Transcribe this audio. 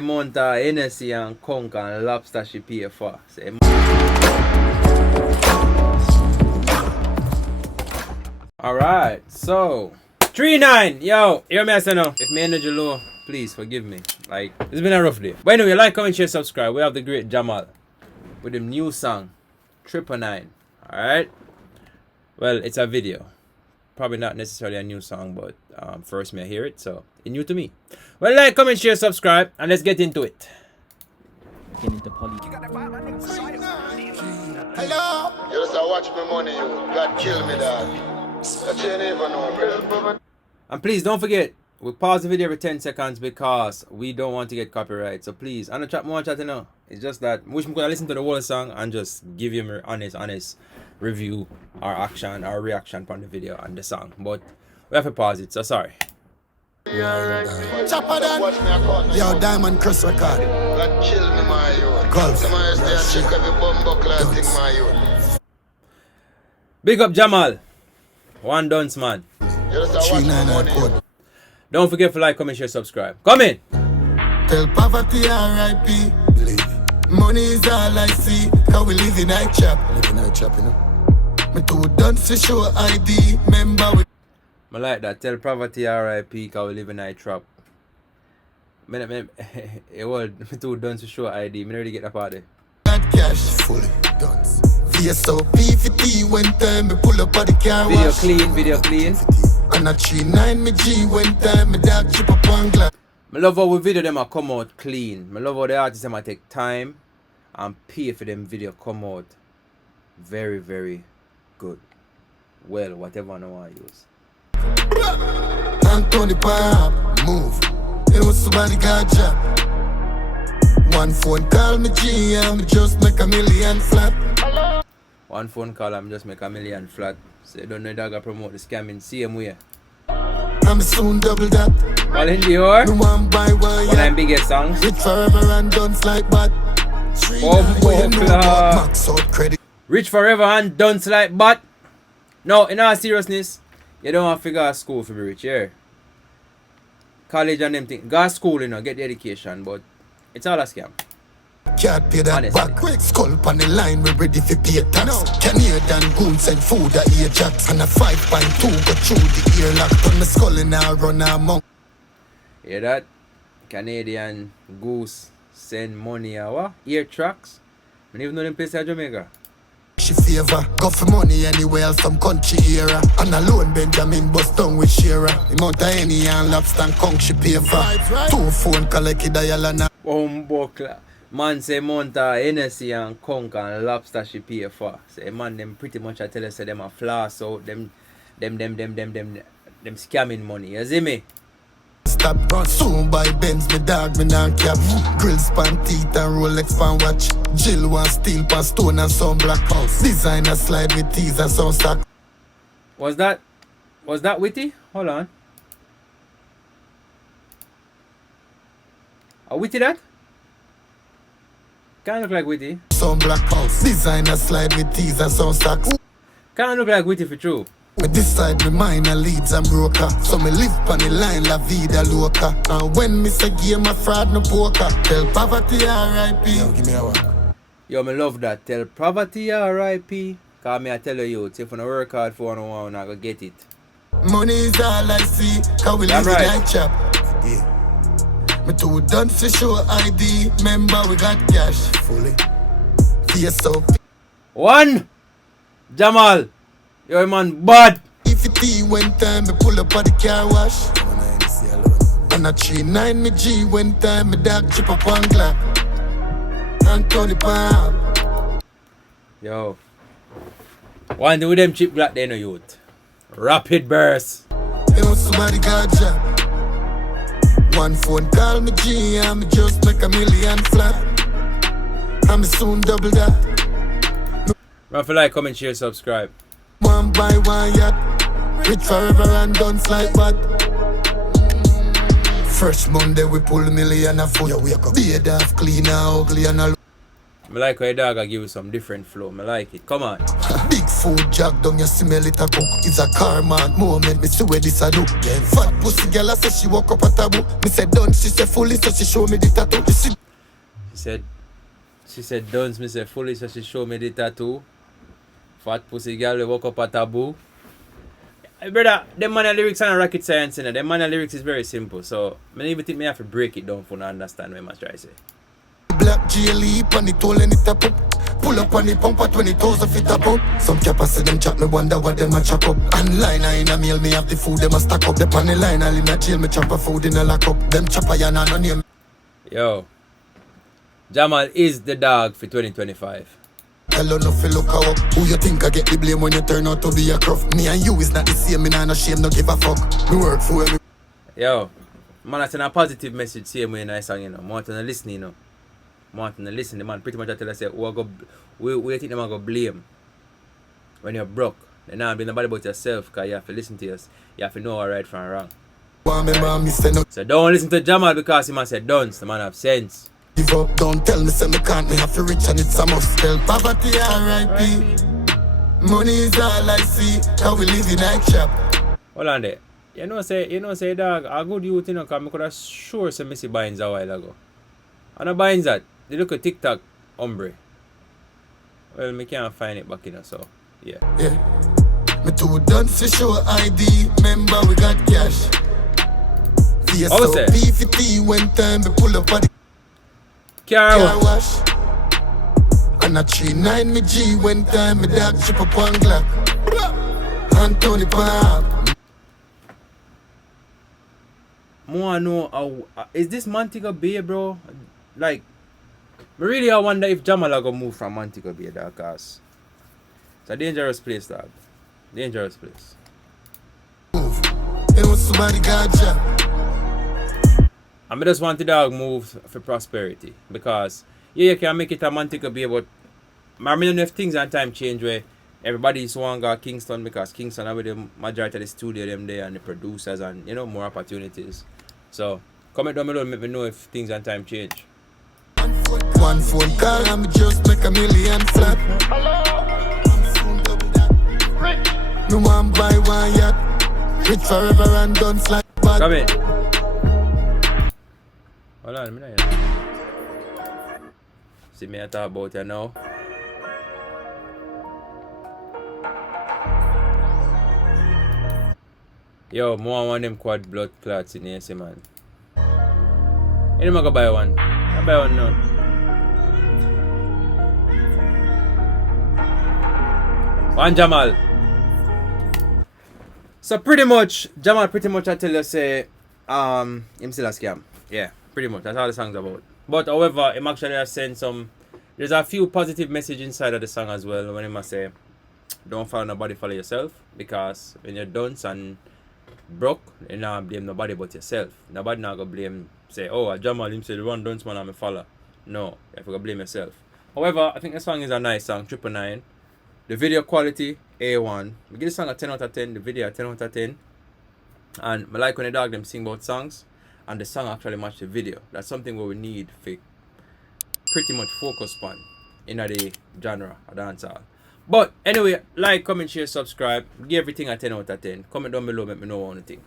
amount of Hennessy and conch and lobster she pay for. Alright, so 3-9, yo, hear me I say now. If my energy low, please forgive me. Like, it's been a rough day. But anyway, like, comment, share, subscribe. We have the great Jamal with the new song 999. Alright? Well, it's a video. Probably not necessarily a new song, but first me I hear it, so it's new to me. Well, like, comment, share, subscribe, and let's get into it. Get into politics. Hello? You just watch me money, you. God kill me, dog. That you never know. And please don't forget, we pause the video every 10 seconds because we don't want to get copyright. So please, I don't chat more chat now. It's just that I wish we could listen to the whole song and just give you my honest review or action or reaction from the video and the song. But we have to pause it, so sorry. Chopper done. Yo, Diamond Chris record. God kill me, my youth. Golf. Big up Jamal. One dunce man. 399 code. Don't forget to like, comment, share, subscribe. Come in. Tell poverty R.I.P. Believe. Money is all I see. How we live in I chop. Live in I chop, you know. Me too done to show ID. Member with. I like that. Tell poverty R.I.P. Cause we live in I trap. Me too done to show ID. Me already get the party. That cash fully done. VSOP 50 when time me pull up at the car wash. Video clean. And a 39 me G when time me dog chip up one glass. I love how we video them a come out clean. I love how the artists them a take time and pay for them video come out very, very good. Well, whatever I want to use. Anthony Pop, move. It was somebody got job. One phone call me G and me just make a million flat. One phone call and just make a million flat. So you don't know that I promote the scamming same way. I'm soon double that. Well in the hour, Me one by one, one of them biggest songs. Rich forever and dunce like bat. Max out credit. Rich forever and dunce like but. No, in all seriousness, you don't have to go to school to be rich, yeah. College and them things. Go to school, you know, get the education, but it's all a scam. Can't pay that Honestly. back. Quick skull on the line, we ready for pay tax. No. Canadian goons and food at Ajax. And a 5.2 go through the ear lock. Put my skull in a run among. Hear that? Canadian goose send money our ear tracks. I don't even know them places in Jamaica. She favor, go for money anywhere else, some country era. And alone Benjamin bust down with Shira. Amount of any and lobster and conch she pay for. Right. 2 phone collect dial and Buckler. Man say amount of Hennessy and conch and lobster she pay for. Say man them pretty much I tell you say them a floss out them scamming money. You see me? stop run. Soon buy Benz, me dog, me non cap. Grills pan teeth and Rolex pan watch. Jill one steel pan stone and some black house. Designer slide with tees and some sack. Was that witty? Hold on. A witty that? Kinda look like witty. Some black house. Designer slide with tees and some socks. Kinda look like witty for true. Me decide me minor leads and broker. So me live on the line la vida loca. And when me say game a fraud no poker. Tell poverty R.I.P. Yo, give me a walk. Yo, me love that. Tell poverty R.I.P. Cause me I tell you, if you don't work hard for 101, I go get it. Money is all I see. Cause we live right. like chop. Yeah. Me too done for show ID. Remember we got cash. Fully. VSOP. One! Jamal! Yo, man, bad! If it T when time me pull up at the car wash. And a 3-9 me G when time me dog chip up on Glock. And Tony Pop. Yo. One do them chip black there no youth. Rapid burst. It was somebody got job. One phone call me G and me just make a million flat. And me soon double that. Run for like, comment, share, subscribe. One by one yacht. Rich forever and dance like that. Fresh Monday we pull a million a foot. Beard off, clean and ugly and all. I like how your dog I give you some different flow. I like it. Come on. Big food jog down, you smell it a cook. It's a car man moment, me see where this a do. Yeah. Fat pussy girl, I say she walk up a taboo. Me said done, she said fully, so she show me the tattoo. She said done, me say fully, so she show me the tattoo. Fat pussy girl, we walk up a taboo. Hey, brother, them man lyrics are not rocket science, you know. Them man lyrics is very simple, so I even think me have to break it down for to understand what I must try to say. Black GLE, pan it all and it up. Pull up on the pump at 20,000 feet above. Some capper say them chat, me wonder what them a chop up. Online in a meal, me have the food, them a stack up. The panny line, all in a jail, me chop a food in a lock up. Them chopper, ya no name. Yo, Jamal is the dog for 2025. Hello, no feel look up. Who you think I get the blame when you turn out to be a cruff? Me and you is not the same, me nah no shame, no give a fuck. Me work for me. Yo, man, I send a positive message, same way in a song, you know. More to listen, you know. More to listen, the man pretty much I tell us, say, we think them are going to blame when you're broke. They're not being nobody but yourself, because you have to listen to us. You have to know what right from wrong. Right. So don't listen to Jamal because he must say dunce, the man have sense. Give up, don't tell me, say me can't, me have to rich and it's a must. Tell poverty R.I.P. Money is all I see, how we live in a trap. Hold on there. You know say dog, a good youth, you know, because I could have sure some Missy Bynes a while ago. And the Bynes that, they look at TikTok, hombre. Well, me can't find it back, you know, so, yeah. Yeah. Me too done to show ID, remember we got cash. VSOP 50 when time we pull up at the car wash. And a 39 me G when time me dog chip up one Glock. Anthony Pop. More know, is this Montego Bay, bro? Like, really I wonder if Jamal are gonna move from Montego Bay, dog, cause it's a dangerous place, dog. Dangerous place. Move. It was somebody got job. I just want the dog move for prosperity. Because yeah, you can make it a Montego Bay, but I don't know if things and time change where everybody is want to go Kingston because Kingston have the majority of the studio them there and the producers and you know more opportunities. So comment down below and let me know if things and time change. One phone call and me just make $1 million flat. No one buy one yacht. Rich forever and done slap back. Come in. Hold on, I'm not here. See me I talk about you now. Yo, more one of them quad blood clots in here, see man. Any man go buy one? I buy one now. One Jamal. So pretty much, Jamal pretty much I tell you say, him still a scam. Yeah, pretty much. That's all the song's about. But however, him actually has sent some, there's a few positive messages inside of the song as well. When he must say, don't follow nobody, follow yourself. Because when you're dunce and broke, you not blame nobody but yourself. Nobody not gonna blame, say, oh, Jamal him say the one dunce man I'm a follow. No, you have to go blame yourself. However, I think the song is a nice song, 999. The video quality, A1. We give the song a 10 out of 10, the video a 10 out of 10. And I like when the dog them sing about songs and the song actually match the video. That's something what we need for pretty much focus on in the genre of dancehall. But anyway, like, comment, share, subscribe. Give everything a 10 out of 10. Comment down below, let me know what you think.